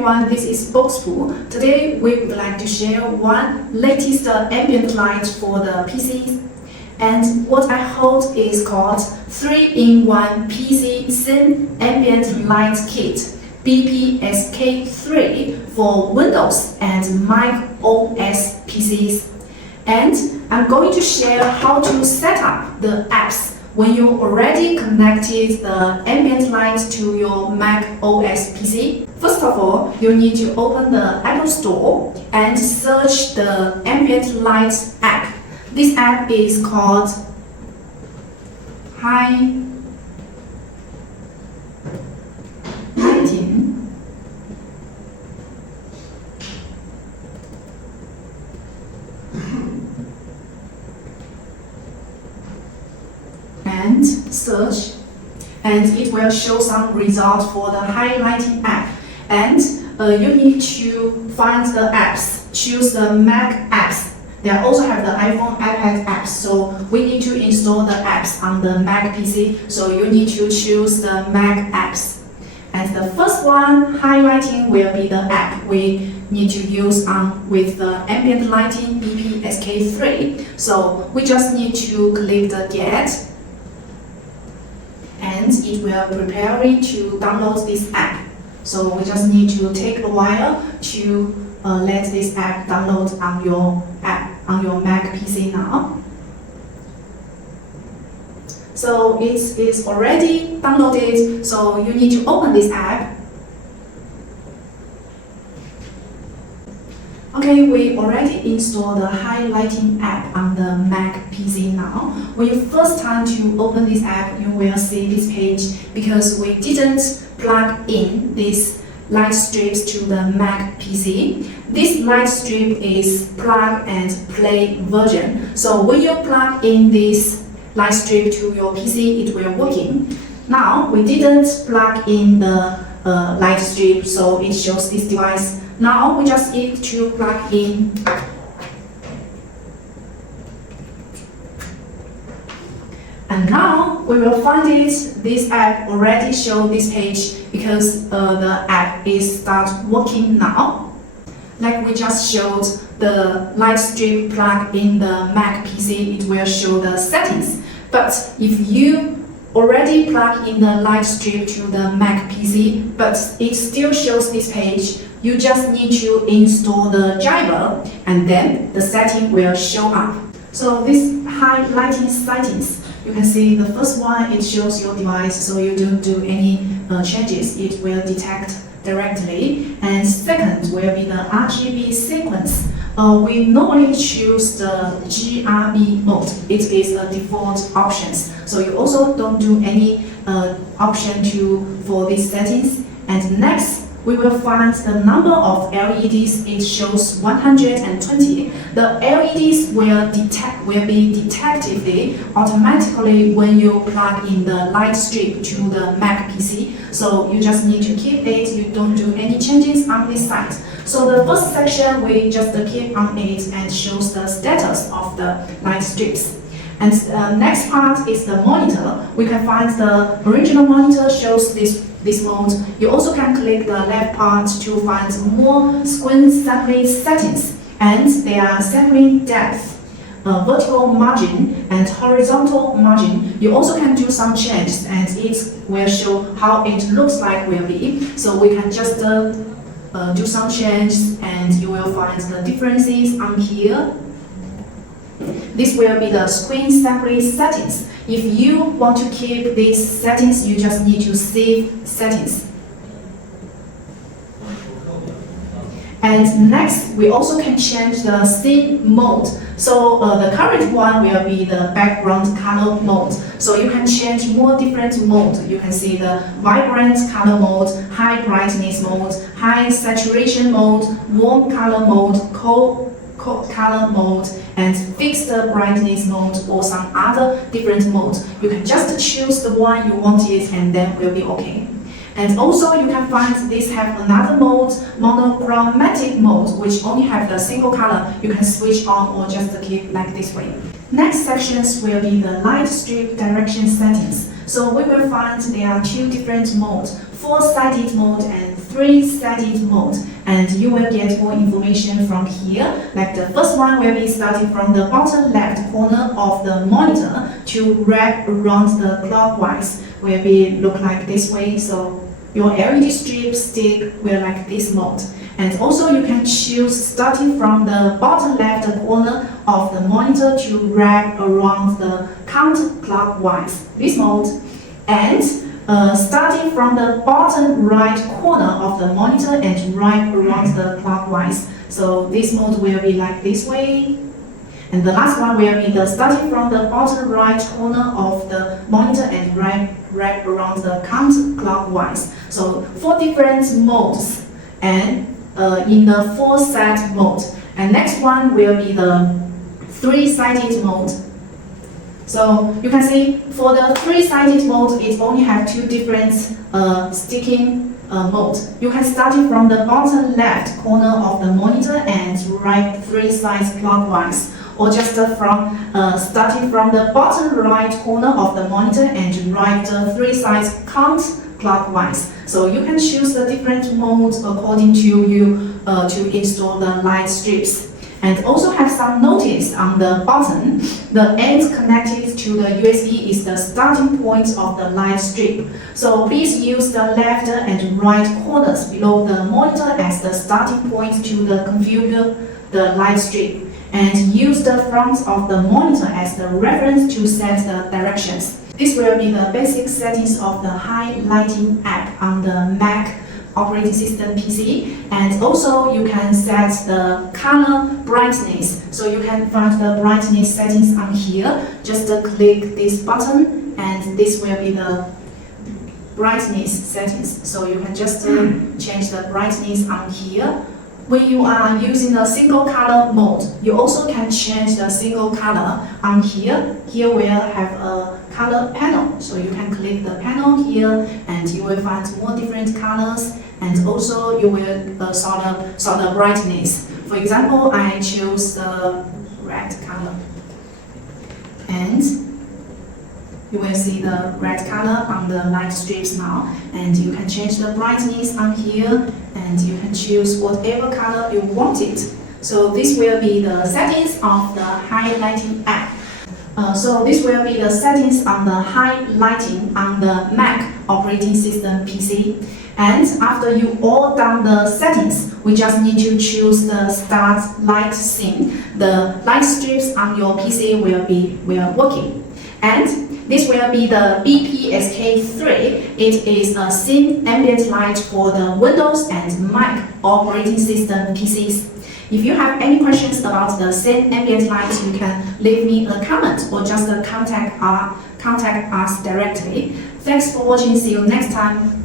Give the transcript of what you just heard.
everyone, this is BOXPUT. Today we would like to share one latest ambient light for the PCs. And what I hold is called 3-in-1 PC Thin Ambient Light Kit BPSK3 for Windows and MacOS PCs. And I'm going to share how to set up the apps when you already connected the ambient light to your macOS PC. First of all, you need to open the Apple Store and search the ambient light app. This app is called HiLighting. And search, and it will show some results for the HiLighting app. And you need to find the apps, choose the Mac apps. They also have the iPhone, iPad apps, so we need to install the apps on the Mac PC, so you need to choose the Mac apps. And the first one, HiLighting, will be the app we need to use with the ambient lighting BPSK3. So we just need to click the Get, and it will prepare it to download this app. So we just need to take a while to let this app download on your Mac PC now. So it is already downloaded, so you need to open this app. Okay, we already installed the HiLighting app on the Mac PC now. When you first time to open this app, you will see this page because we didn't plug in this light strips to the Mac PC. This light strip is plug and play version. So when you plug in this light strip to your PC, it will working. Now we didn't plug in the light strip, so it shows this device. Now we just need to plug in. And now we will find it. This app already show this page because the app is start working now. Like we just showed the light strip plug in the Mac PC, it will show the settings. But if you already plug in the light strip to the Mac PC, but it still shows this page, you just need to install the driver and then the setting will show up. So this HiLighting settings, you can see the first one, it shows your device, so you don't do any changes, it will detect directly. And second will be the RGB Sequence. We normally choose the GRB mode. It is the default options. So you also don't do any option for these settings. And next, we will find the number of LEDs. It shows 120. The LEDs will be detected automatically when you plug in the light strip to the Mac PC. So you just need to keep it. You don't do any changes on this side. So the first section we just keep on it and shows the status of the light strips. And next part is the monitor. We can find the original monitor shows this mode. You also can click the left part to find more screen sampling settings. And they are sampling depth, vertical margin, and horizontal margin. You also can do some changes, and it will show how it looks like will be. So we can just do some changes, and you will find the differences on here. This will be the screen sampling settings. If you want to keep these settings, you just need to save settings. And next, we also can change the scene mode. So the current one will be the background color mode. So you can change more different modes. You can see the vibrant color mode, high brightness mode, high saturation mode, warm color mode, cold color mode, and fixed brightness mode, or some other different modes. You can just choose the one you wanted and then will be okay. And also you can find this have another mode, monochromatic mode, which only have the single color. You can switch on or just keep like this way. Next sections will be the light strip direction settings. So we will find there are two different modes, 4-sided mode and three-sided mode, and you will get more information from here. Like the first one will be starting from the bottom left corner of the monitor to wrap around the clockwise, will be look like this way. So your LED strip stick will like this mode. And also you can choose starting from the bottom left corner of the monitor to wrap around the counterclockwise, this mode. And starting from the bottom right corner of the monitor and wrap around the clockwise. So this mode will be like this way. And the last one will be the starting from the bottom right corner of the monitor and wrap around the counterclockwise. So 4 different modes and in the 4-set mode. And next one will be the 3-sided mode. So you can see for the 3-sided mode, it only have 2 different sticking mode. You can start it from the bottom left corner of the monitor and wrap 3 sides clockwise, or just from starting from the bottom right corner of the monitor and wrap the 3 sides counterclockwise. So you can choose the different modes according to you to install the light strips. And also have some notice on the bottom. The end connected to the USB is the starting point of the light strip. So please use the left and right corners below the monitor as the starting point to configure the light strip. And use the front of the monitor as the reference to set the directions. This will be the basic settings of the HiLighting app on the Mac operating system PC, and also you can set the color brightness. So you can find the brightness settings on here. Just click this button and this will be the brightness settings. So you can just change the brightness on here. When you are using the single color mode, you also can change the single color on here. Here we'll have a color panel. So you can click the panel here and you will find more different colors, and also you will sort the brightness. For example, I choose the red color. And you will see the red color on the light strips now, and you can change the brightness on here, and you can choose whatever color you want it. So this will be the settings of the HiLighting app. So this will be the settings on the HiLighting on the Mac operating system PC. And after you all done the settings, we just need to choose the start light scene. The light strips on your PC will working. And this will be the BPSK3. It is a scene ambient light for the Windows and Mac operating system PCs. If you have any questions about the scene ambient light, you can leave me a comment or just contact us directly. Thanks for watching. See you next time.